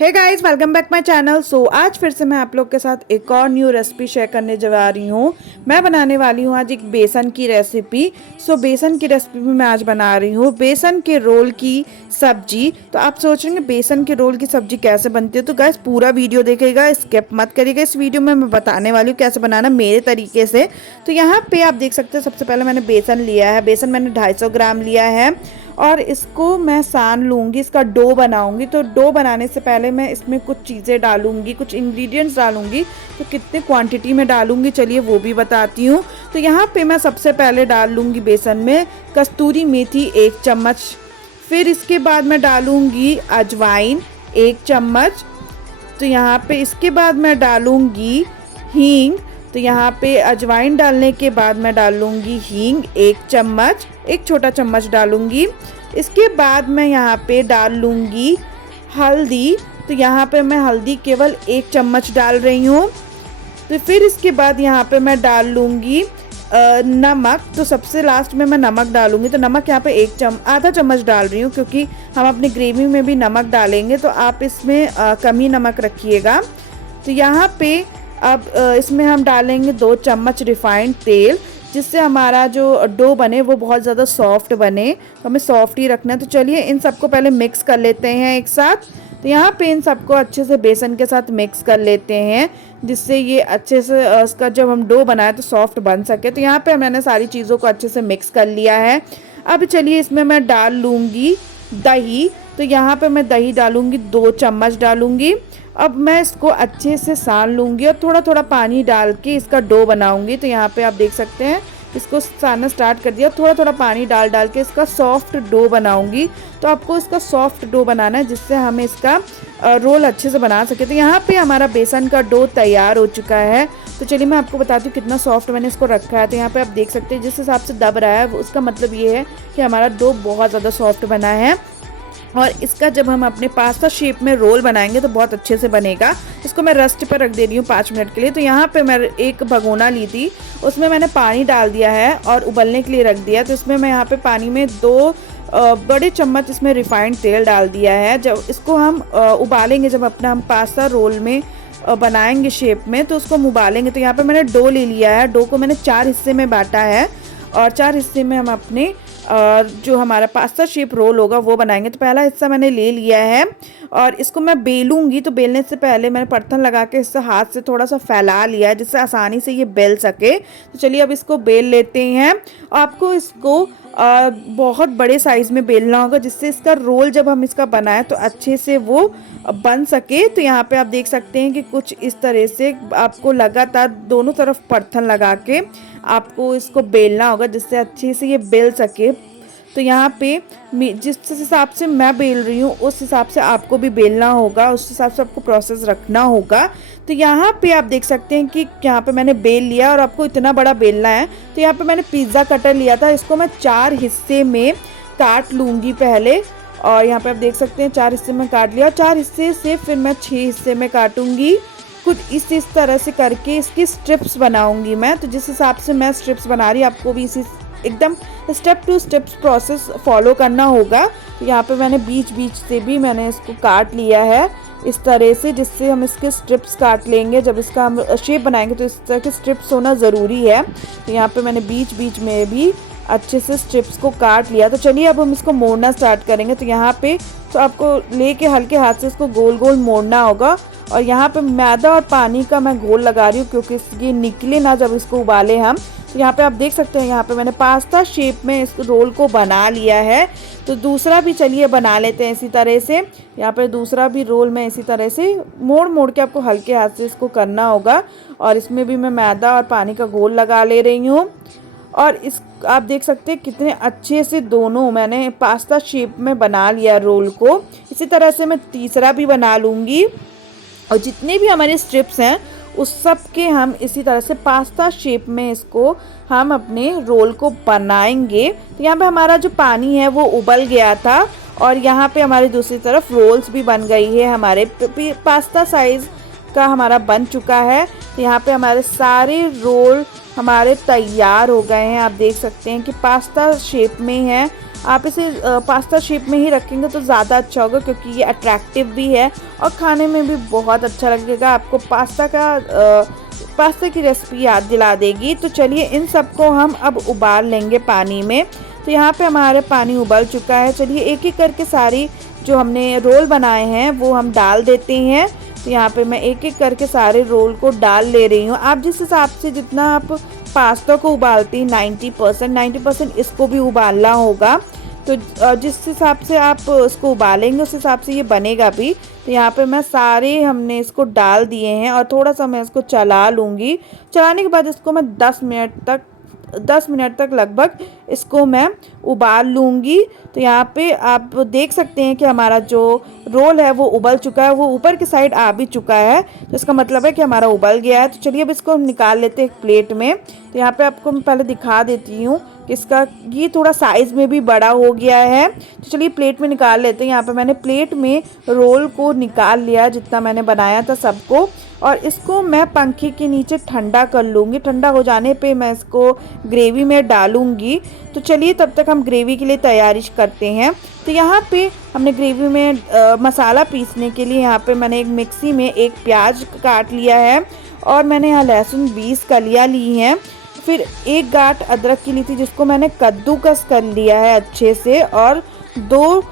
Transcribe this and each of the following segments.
Hey guys, welcome back my channel. आज फिर से मैं आप लोग के साथ एक और न्यू रेसिपी शेयर करने जा रही हूँ। मैं बनाने वाली हूँ आज एक बेसन की रेसिपी। बेसन की रेसिपी में मैं आज बना रही हूँ बेसन के रोल की सब्जी। तो आप सोच रहे हैं बेसन के रोल की सब्जी कैसे बनती है, तो गाइस पूरा वीडियो देखिएगा, स्किप मत करिएगा। इस वीडियो में मैं बताने वाली हूँ कैसे बनाना मेरे तरीके से। तो यहाँ पे आप देख सकते हैं, सबसे पहले मैंने बेसन लिया है। बेसन मैंने 250 ग्राम लिया है और इसको मैं सान लूँगी, इसका डो बनाऊँगी। तो डो बनाने से पहले मैं इसमें कुछ चीज़ें डालूँगी, कुछ इंग्रेडिएंट्स डालूँगी। तो कितने क्वांटिटी में डालूँगी चलिए वो भी बताती हूँ। तो यहाँ पे मैं सबसे पहले डाल लूँगी बेसन में कस्तूरी मेथी 1 चम्मच। फिर इसके बाद मैं डालूँगी अजवाइन 1 चम्मच। तो यहाँ पे इसके बाद मैं डालूँगी हींग। तो यहाँ पे अजवाइन डालने के बाद मैं डालूँगी हींग 1 चम्मच, 1 छोटा चम्मच डालूँगी। इसके बाद मैं यहाँ पे डाल लूँगी हल्दी। तो यहाँ पे मैं हल्दी केवल 1 चम्मच डाल रही हूँ। तो फिर इसके बाद यहाँ पे मैं डाल लूँगी नमक। तो सबसे लास्ट में मैं नमक डालूँगी। तो नमक यहाँ पे आधा चम्मच डाल रही हूँ, क्योंकि हम अपनी ग्रेवी में भी नमक डालेंगे, तो आप इसमें कम ही नमक रखिएगा। तो यहाँ पे अब इसमें हम डालेंगे 2 चम्मच रिफाइंड तेल, जिससे हमारा जो डो बने वो बहुत ज़्यादा सॉफ्ट बने। तो हमें सॉफ्ट ही रखना है। तो चलिए इन सबको पहले मिक्स कर लेते हैं एक साथ। तो यहाँ पे इन सबको अच्छे से बेसन के साथ मिक्स कर लेते हैं, जिससे ये अच्छे से इसका जब हम डो बनाए तो सॉफ्ट बन सके। तो यहाँ पे मैंने सारी चीज़ों को अच्छे से मिक्स कर लिया है। अब चलिए इसमें मैं डाल लूँगी दही। तो यहाँ पे मैं दही डालूँगी, 2 चम्मच डालूँगी। अब मैं इसको अच्छे से सान लूँगी और थोड़ा थोड़ा पानी डाल के इसका डो बनाऊँगी। तो यहाँ पे आप देख सकते हैं इसको सानना स्टार्ट कर दिया। थोड़ा थोड़ा पानी डाल डाल के इसका सॉफ्ट डो बनाऊँगी। तो आपको इसका सॉफ्ट डो बनाना है, जिससे हमें इसका रोल अच्छे से बना सके। तो यहाँ पे हमारा बेसन का डो तैयार हो चुका है। तो चलिए मैं आपको बताती हूँ कितना सॉफ्ट मैंने इसको रखा है। तो यहाँ पे आप देख सकते हैं जिस हिसाब से दब रहा है उसका मतलब ये है कि हमारा डो बहुत ज़्यादा सॉफ्ट बना है। और इसका जब हम अपने पास्ता शेप में रोल बनाएंगे तो बहुत अच्छे से बनेगा। इसको मैं रेस्ट पर रख दे रही हूँ 5 मिनट के लिए। तो यहाँ पे मैं एक भगोना ली थी, उसमें मैंने पानी डाल दिया है और उबलने के लिए रख दिया। तो इसमें मैं यहाँ पे पानी में 2 बड़े चम्मच इसमें रिफाइंड तेल डाल दिया है। जब इसको हम उबालेंगे, जब अपना हम पास्ता रोल में बनाएंगे शेप में, तो उसको हम उबालेंगे। तो यहाँ पे मैंने डो ले लिया है। डो को मैंने 4 हिस्से में बांटा है और 4 हिस्से में हम अपने जो हमारा पास्ता शेप रोल होगा वो बनाएंगे। तो पहला हिस्सा मैंने ले लिया है और इसको मैं बेलूंगी। तो बेलने से पहले मैंने बर्तन लगा के इससे हाथ से थोड़ा सा फैला लिया है, जिससे आसानी से ये बेल सके। तो चलिए अब इसको बेल लेते हैं। आपको इसको बहुत बड़े साइज़ में बेलना होगा, जिससे इसका रोल जब हम इसका बनाएं तो अच्छे से वो बन सके। तो यहाँ पे आप देख सकते हैं कि कुछ इस तरह से आपको लगातार दोनों तरफ बर्तन लगा के आपको इसको बेलना होगा, जिससे अच्छे से ये बेल सके। तो यहाँ पे जिस हिसाब से मैं बेल रही हूँ उस हिसाब से आपको भी बेलना होगा, उस हिसाब से आपको प्रोसेस रखना होगा। तो यहाँ पे आप देख सकते हैं कि यहाँ पे मैंने बेल लिया और आपको इतना बड़ा बेलना है। तो यहाँ पे मैंने पिज़्ज़ा कटर लिया था, इसको मैं 4 हिस्से में काट लूँगी पहले। और यहाँ पे आप देख सकते हैं 4 हिस्से में काट लिया। 4 हिस्से से फिर मैं 6 हिस्से में काटूँगी। कुछ इस तरह से करके इसकी स्ट्रिप्स बनाऊंगी मैं। तो जिस हिसाब से मैं स्ट्रिप्स बना रही आपको भी इसी एकदम step two steps process follow करना होगा। तो यहाँ पे मैंने बीच बीच से भी मैंने इसको काट लिया है इस तरह से, जिससे हम इसके स्ट्रिप्स काट लेंगे। जब इसका हम शेप बनाएंगे तो इस तरह के स्ट्रिप्स होना ज़रूरी है। तो यहाँ पे मैंने बीच बीच में भी अच्छे से स्ट्रिप्स को काट लिया। तो चलिए अब हम इसको मोड़ना स्टार्ट करेंगे। तो यहाँ पे तो आपको लेके हल्के हाथ से इसको गोल गोल मोड़ना होगा। और यहाँ पे मैदा और पानी का मैं घोल लगा रही हूँ, क्योंकि ये निकले ना जब इसको उबाले हम। तो यहाँ पे आप देख सकते हैं यहाँ पे मैंने पास्ता शेप में इस रोल को बना लिया है। तो दूसरा भी चलिए बना लेते हैं इसी तरह से। यहाँ पे दूसरा भी रोल में इसी तरह से मोड़ मोड़ के आपको हल्के हाथ से इसको करना होगा। और इसमें भी मैं मैदा और पानी का घोल लगा ले रही हूँ। और इस आप देख सकते हैं कितने अच्छे से दोनों मैंने पास्ता शेप में बना लिया रोल को। इसी तरह से मैं तीसरा भी बना लूँगी। और जितने भी हमारे स्ट्रिप्स हैं उस सब के हम इसी तरह से पास्ता शेप में इसको हम अपने रोल को बनाएंगे। तो यहाँ पे हमारा जो पानी है वो उबल गया था और यहाँ पे हमारी दूसरी तरफ रोल्स भी बन गई है। हमारे पास्ता साइज़ का हमारा बन चुका है। तो यहाँ पे हमारे सारे रोल हमारे तैयार हो गए हैं। आप देख सकते हैं कि पास्ता शेप में है आप इसे पास्ता शेप में ही रखेंगे तो ज़्यादा अच्छा होगा, क्योंकि ये अट्रैक्टिव भी है और खाने में भी बहुत अच्छा लगेगा। आपको पास्ता की रेसिपी याद दिला देगी। तो चलिए इन सबको हम अब उबाल लेंगे पानी में। तो यहाँ पे हमारे पानी उबल चुका है। चलिए एक एक करके सारी जो हमने रोल बनाए हैं वो हम डाल देते हैं। तो यहाँ पे मैं एक एक करके सारे रोल को डाल ले रही हूँ। आप जिस हिसाब से जितना आप पास्ता को उबालती हैं 90% इसको भी उबालना होगा। तो जिस हिसाब से आप इसको उबालेंगे उस हिसाब से ये बनेगा भी। तो यहाँ पे मैं सारे हमने इसको डाल दिए हैं और थोड़ा सा मैं इसको चला लूँगी। चलाने के बाद इसको मैं 10 मिनट तक लगभग इसको मैं उबाल लूँगी। तो यहाँ पे आप देख सकते हैं कि हमारा जो रोल है वो उबल चुका है, वो ऊपर की साइड आ भी चुका है, तो इसका मतलब है कि हमारा उबल गया है। तो चलिए अब इसको हम निकाल लेते हैं एक प्लेट में। तो यहाँ पे आपको मैं पहले दिखा देती हूँ कि इसका ये थोड़ा साइज़ में भी बड़ा हो गया है। तो चलिए प्लेट में निकाल लेते हैं। यहाँ पे मैंने प्लेट में रोल को निकाल लिया जितना मैंने बनाया था सबको, और इसको मैं पंखे के नीचे ठंडा कर लूँगी। ठंडा हो जाने पे मैं इसको ग्रेवी में डालूँगी। तो चलिए तब तक हम ग्रेवी के लिए तैयारी करते हैं। तो यहाँ पे हमने ग्रेवी में मसाला पीसने के लिए यहाँ पे मैंने एक मिक्सी में एक प्याज काट लिया है और मैंने यहाँ लहसुन 20 कलियाँ ली हैं। फिर एक गांठ अदरक की ली थी जिसको मैंने कद्दूकस कर लिया है अच्छे से, और 2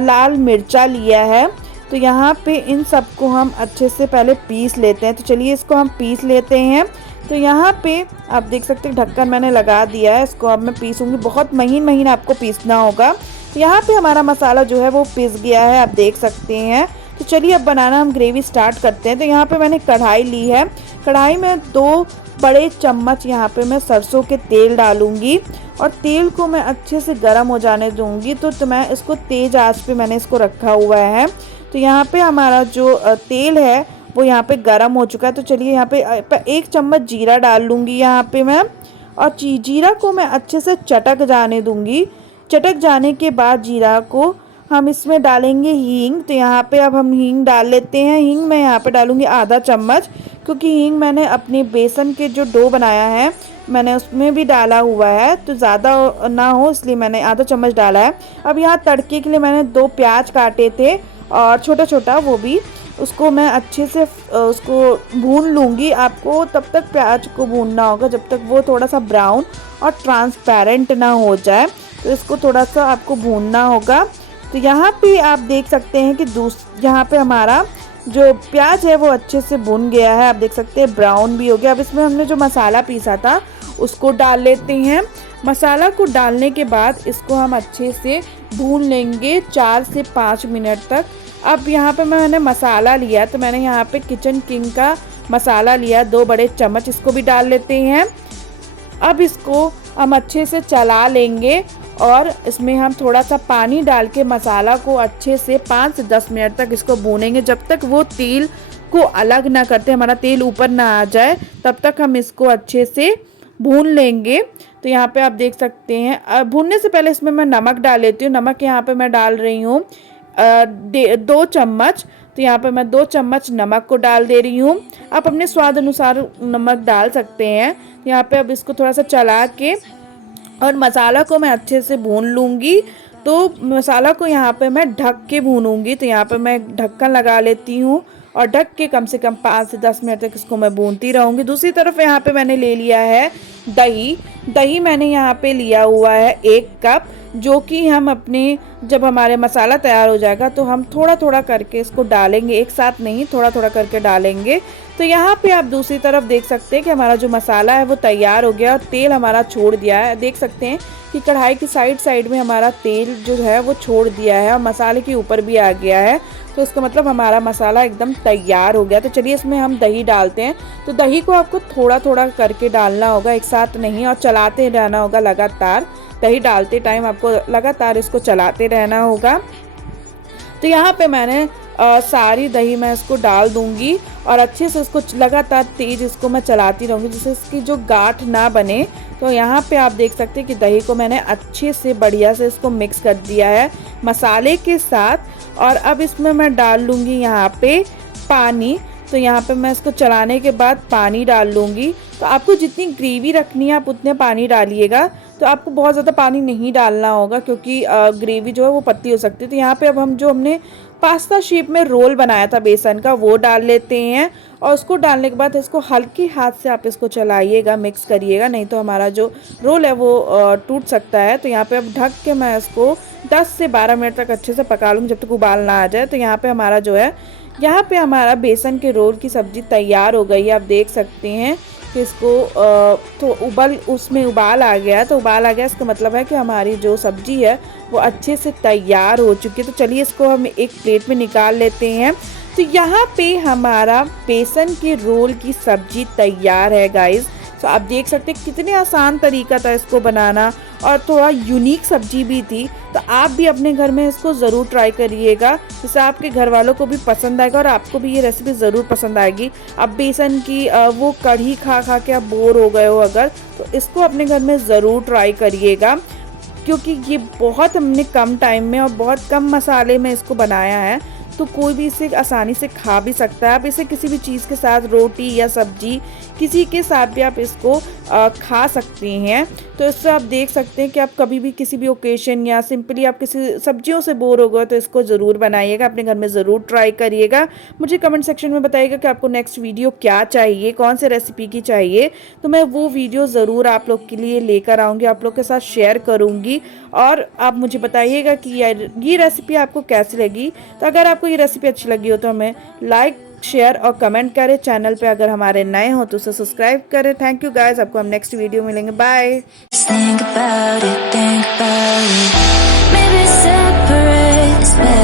लाल मिर्चा लिया है। तो यहाँ पे इन सबको हम अच्छे से पहले पीस लेते हैं। तो चलिए इसको हम पीस लेते हैं। तो यहाँ पे आप देख सकते हैं ढक्कन मैंने लगा दिया है। इसको अब मैं पीसूँगी, बहुत महीन महीन आपको पीसना होगा। तो यहाँ पे हमारा मसाला जो है वो पीस गया है, आप देख सकते हैं। तो चलिए अब बनाना हम ग्रेवी स्टार्ट करते हैं। तो यहाँ पे मैंने कढ़ाई ली है। कढ़ाई में 2 बड़े चम्मच यहाँ पे मैं सरसों के तेल डालूंगी और तेल को मैं अच्छे से गर्म हो जाने दूंगी। तो मैं इसको तेज़ आंच पे मैंने इसको रखा हुआ है। तो यहाँ पे हमारा जो तेल है वो यहाँ पे गर्म हो चुका है। तो चलिए यहाँ पे 1 चम्मच जीरा डाल लूँगी यहाँ पे मैं, और जीरा को मैं अच्छे से चटक जाने दूँगी। चटक जाने के बाद जीरा को हम इसमें डालेंगे हींग। तो यहाँ पे अब हम हींग डाल लेते हैं। हींग मैं यहाँ पे डालूँगी आधा चम्मच, क्योंकि हींग मैंने अपने बेसन के जो डो बनाया है मैंने उसमें भी डाला हुआ है, तो ज़्यादा ना हो इसलिए मैंने आधा चम्मच डाला है। अब यहाँ तड़के के लिए मैंने 2 प्याज काटे थे और छोटा छोटा, वो भी उसको मैं अच्छे से उसको भून लूँगी। आपको तब तक प्याज को भूनना होगा जब तक वो थोड़ा सा ब्राउन और ट्रांसपेरेंट ना हो जाए। तो इसको थोड़ा सा आपको भूनना होगा। तो यहाँ पे आप देख सकते हैं कि यहाँ पे हमारा जो प्याज है वो अच्छे से भुन गया है, आप देख सकते हैं ब्राउन भी हो गया। अब इसमें हमने जो मसाला पीसा था उसको डाल लेते हैं। मसाला को डालने के बाद इसको हम अच्छे से भून लेंगे 4 से 5 मिनट तक। अब यहाँ पे मैंने मसाला लिया, तो मैंने यहाँ पे किचन किंग का मसाला लिया 2 बड़े चम्मच, इसको भी डाल लेते हैं। अब इसको हम अच्छे से चला लेंगे और इसमें हम थोड़ा सा पानी डाल के मसाला को अच्छे से 5 से 10 मिनट तक इसको भूनेंगे, जब तक वो तेल को अलग ना करते, हमारा तेल ऊपर ना आ जाए, तब तक हम इसको अच्छे से भून लेंगे। तो यहाँ पे आप देख सकते हैं। भूनने से पहले इसमें मैं नमक डाल लेती हूँ। नमक यहाँ पे मैं डाल रही हूँ 2 चम्मच। तो यहाँ पे मैं 2 चम्मच नमक को डाल दे रही हूँ। आप अपने स्वाद अनुसार नमक डाल सकते हैं। यहाँ पे अब इसको थोड़ा सा चला के और मसाला को मैं अच्छे से भून लूँगी। तो मसाला को यहाँ पे मैं ढक के भूनूंगी। तो यहाँ पे मैं ढक्कन लगा लेती हूँ और ढक के कम से कम 5 से 10 मिनट तक इसको मैं भूनती रहूँगी। दूसरी तरफ यहाँ पे मैंने ले लिया है दही मैंने यहाँ पे लिया हुआ है 1 कप, जो कि हम अपने जब हमारे मसाला तैयार हो जाएगा तो हम थोड़ा थोड़ा करके इसको डालेंगे, एक साथ नहीं, थोड़ा थोड़ा करके डालेंगे। तो यहाँ पे आप दूसरी तरफ देख सकते हैं कि हमारा जो मसाला है वो तैयार हो गया और तेल हमारा छोड़ दिया है। देख सकते हैं कि कढ़ाई की साइड में हमारा तेल जो है वो छोड़ दिया है और मसाले के ऊपर भी आ गया है। तो इसका मतलब हमारा मसाला एकदम तैयार हो गया। तो चलिए इसमें हम दही डालते हैं। तो दही को आपको थोड़ा थोड़ा करके डालना होगा, एक साथ नहीं, और चलाते रहना होगा लगातार। दही डालते टाइम आपको लगातार इसको चलाते रहना होगा। तो यहाँ पे मैंने सारी दही मैं इसको डाल दूंगी और अच्छे से इसको लगातार तेज इसको मैं चलाती रहूँगी जिससे इसकी जो गांठ ना बने। तो यहाँ पे आप देख सकते हैं कि दही को मैंने अच्छे से बढ़िया से इसको मिक्स कर दिया है मसाले के साथ। और अब इसमें मैं डाल लूँगी यहाँ पे पानी। तो यहाँ पे मैं इसको चलाने के बाद पानी डाल लूँगी। तो आपको जितनी ग्रेवी रखनी है आप उतने पानी डालिएगा। तो आपको बहुत ज़्यादा पानी नहीं डालना होगा क्योंकि ग्रेवी जो है वो पतली हो सकती है। तो यहाँ पे अब हम जो हमने पास्ता शेप में रोल बनाया था बेसन का वो डाल लेते हैं, और उसको डालने के बाद इसको हल्के हाथ से आप इसको चलाइएगा, मिक्स करिएगा, नहीं तो हमारा जो रोल है वो टूट सकता है। तो यहाँ पे अब ढक के मैं इसको 10 से 12 मिनट तक अच्छे से पका लूँगी, जब तक उबाल ना आ जाए। तो यहाँ पे हमारा जो है, यहाँ पे हमारा बेसन के रोल की सब्ज़ी तैयार हो गई है। आप देख सकते हैं कि इसको तो उसमें उबाल आ गया, तो उबाल आ गया इसका मतलब है कि हमारी जो सब्ज़ी है वो अच्छे से तैयार हो चुकी है। तो चलिए इसको हम एक प्लेट में निकाल लेते हैं। तो यहाँ पे हमारा बेसन के रोल की सब्ज़ी तैयार है गाइस। तो आप देख सकते हैं कितने आसान तरीका था इसको बनाना, और थोड़ा यूनिक सब्जी भी थी। तो आप भी अपने घर में इसको ज़रूर ट्राई करिएगा, जिससे आपके घर वालों को भी पसंद आएगा और आपको भी ये रेसिपी ज़रूर पसंद आएगी। अब बेसन की वो कढ़ी खा खा के आप बोर हो गए हो अगर, तो इसको अपने घर में ज़रूर ट्राई करिएगा, क्योंकि ये बहुत हमने कम टाइम में और बहुत कम मसाले में इसको बनाया है। तो कोई भी इसे आसानी से खा भी सकता है। आप इसे किसी भी चीज़ के साथ, रोटी या सब्जी, किसी के साथ भी आप इसको खा सकते हैं। तो इससे आप देख सकते हैं कि आप कभी भी किसी भी ओकेशन या सिंपली आप किसी सब्जियों से बोर हो गए तो इसको ज़रूर बनाइएगा, अपने घर में ज़रूर ट्राई करिएगा। मुझे कमेंट सेक्शन में बताइएगा कि आपको नेक्स्ट वीडियो क्या चाहिए, कौन से रेसिपी की चाहिए, तो मैं वो वीडियो ज़रूर आप लोग के लिए लेकर आऊँगी, आप लोग के साथ शेयर करूँगी। और आप मुझे बताइएगा कि ये रेसिपी आपको कैसी लगी। तो अगर आपको ये रेसिपी अच्छी लगी हो तो हमें लाइक, शेयर और कमेंट करें। चैनल पे अगर हमारे नए हो तो उसे सब्सक्राइब करें। थैंक यू गाइस, आपको हम नेक्स्ट वीडियो मिलेंगे। बाय।